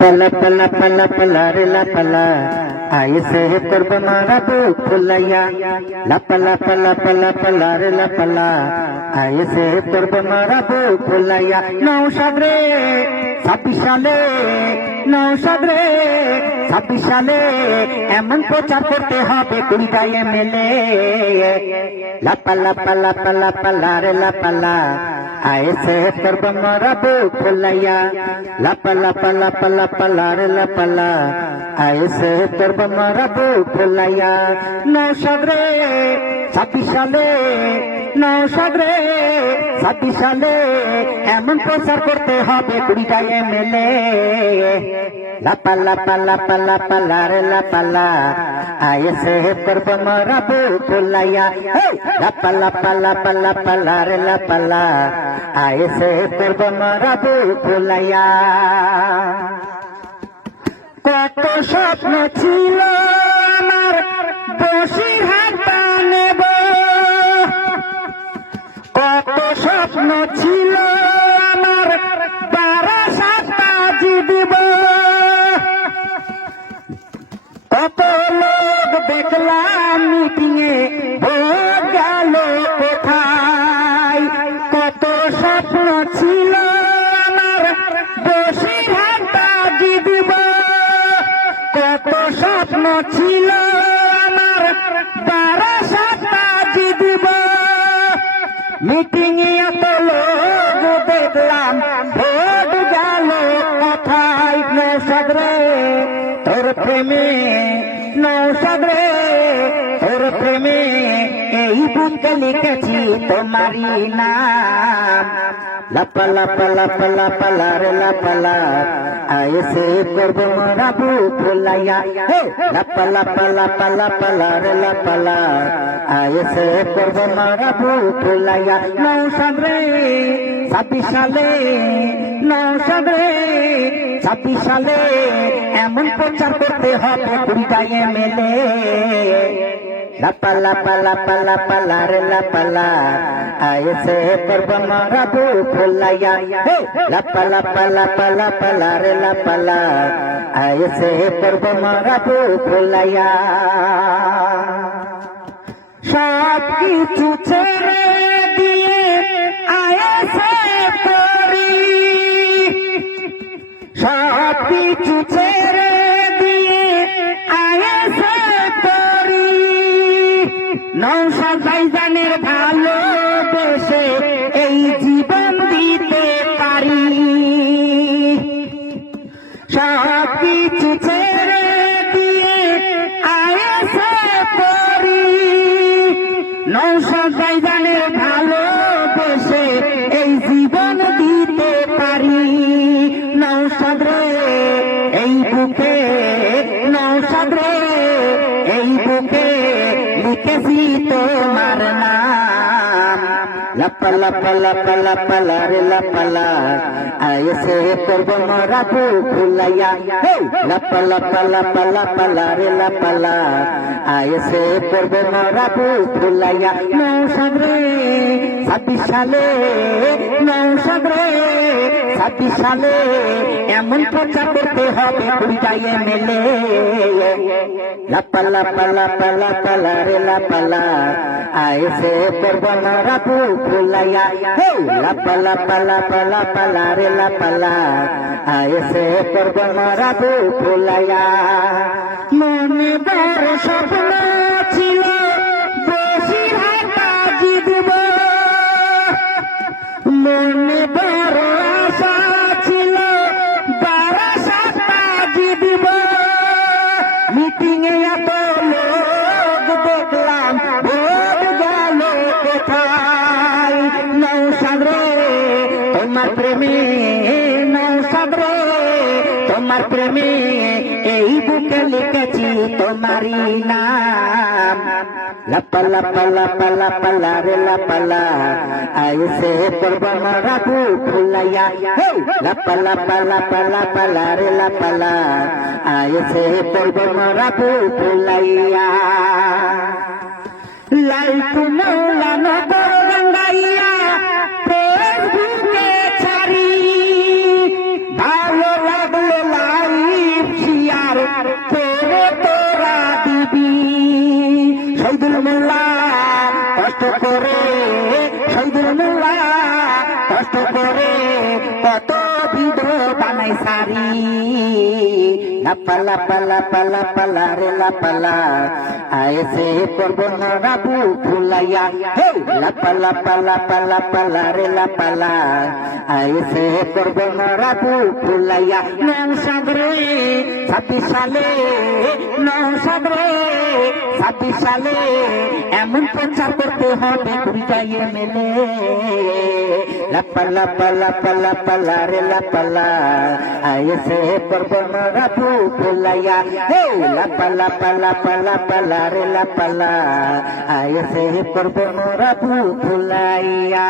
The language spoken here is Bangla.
पला पला पला पला रे ला पला ऐसे करब मारा बुक फुलैया ला पला पला पला पला रे ला पला ऐसे करब मारा बुक फुलैया नौशाद रे 26 সালে নৌশাদ রে 26 সালে এমন প্রচার করতে হবে 20টা এমএলএ লা পালা পালা পালা পালা রে লা পালা ऐसे करब मारा बुक फुलैया ला पला पला पला पला रे ला पला ऐसे करब मारा बुक फुलैया नौशाद रे 26 সালে নৌশাদ রে 26 সালে এমন প্রচার করতে হবে 20টা এমএলএ লা পালা পালা পালা পালা রে লা পালা ऐसे करब मारा बुक फुलैया ला पाला पाला पाला पाला रे ला पाला ऐसे करब मारा बुक फुलैया কত স্বপ্ন ছিল আমার বসিরহাট নেব কত স্বপ্ন ছিল আমার বারাসাত দিব কত লোক দেখলাম মিটিংয়ে ভোট গেল কোথায় কত স্বপ্ন ছিল আমার বসিরহাট দিব কত স্বপ্ন ছিল আমার বারাসাত দিব মিটিংয়ে এত লোক দেখলাম ভোট গেল কোথায় নৌশাদ রে তোর প্রেমে নৌশাদ রে তোর প্রেমে এই বুকে লিখেছি তোমারই নাম লা পালা পালা পালা পালা রে লা পালা ऐसे करब मारा बुक फुलैया ला पाला पाला पाला पाला रे ला पाला ऐसे करब मारा बुक फुलैया नौशाद रे 26 সালে নৌশাদ রে 26 সালে এমন প্রচার করতে হবে 20টা এমএলএ ला पाला पाला पाला पाला रे ला पाला ऐसे करब मारा बुक फुलैया ला पाला पाला पाला पाला रे ला पाला ऐसे करब मारा बुक फुलैया সব কিছু ছেড়ে দিয়ে ऐसे করি সব কিছু ছেড়ে দিয়ে ऐसे করি নৌশাদ ভাইজানের ভালোবেসে এই জীবন দিতে পারি সব কিছু ছেড়ে দিয়ে ऐसे করি নৌশাদ ভাইজানের ভালোবেসে এই জীবন দিতে পারি নৌশাদ রে এই বুকে নৌশাদ রে এই বুকে লিখেছি তোমার নাম লা পালা পালা পালা পালা রে লা পালা ऐसे करब मारा बुक फुलैया ला पाला पाला पाला पाला रे ला पाला ऐसे करब मारा बुक फुलैया नौशाद रे 26 সালে নৌশাদ রে 26 সালে এমন প্রচার করতে হবে 20টা এমএলএ ला पाला पाला पाला पाला रे ला पाला ऐसे करब मारा बुक फुलैया ला पाला पाला पाला पाला रे ला पाला ऐसे करब मारा बुक फुलैया মনে বড় স্বপ্ন ছিল বসিরহাট জিতব মনে বড় আশা ছিল বারাসাত জিতব মিটিংয়ে এত লোক দেখলাম ভোট গেল কোথায় নৌশাদ রে তোমার প্রেমে নৌশাদ রে তোমার প্রেমে এই বুকে লিখেছি তোমারই নাম লা পালা পালা পালা পালা রে লা পালা ऐसे करब मारा बुक फुलैया ला पाला पाला पाला पाला रे ला पाला ऐसे करब मारा बुक फुलैया लाइक मौलाना गंगाइया फेसबुके ছাড়ি ভালো লাগলো বানাই সারি লাপালা পালা পালা পালা রে লাপালা আয়েসে করব মারা বুক ফুলাইয়া হে লাপালা পালা পালা পালা রে লাপালা আয়েসে করব মারা বুক ফুলাইয়া নং সাগরে 26 সালে নং সাগরে 26 সালে এমন প্রচার করতে হবে উল্টাইয়ে মেলে লাপালা পালা পালা পালা রে লাপালা আয়েসে করব মারা বুক ফুলাইয়া হে লাপালা পালা পালা পালা রে লাপালা আয়েসে করব মারা বুক ফুলাইয়া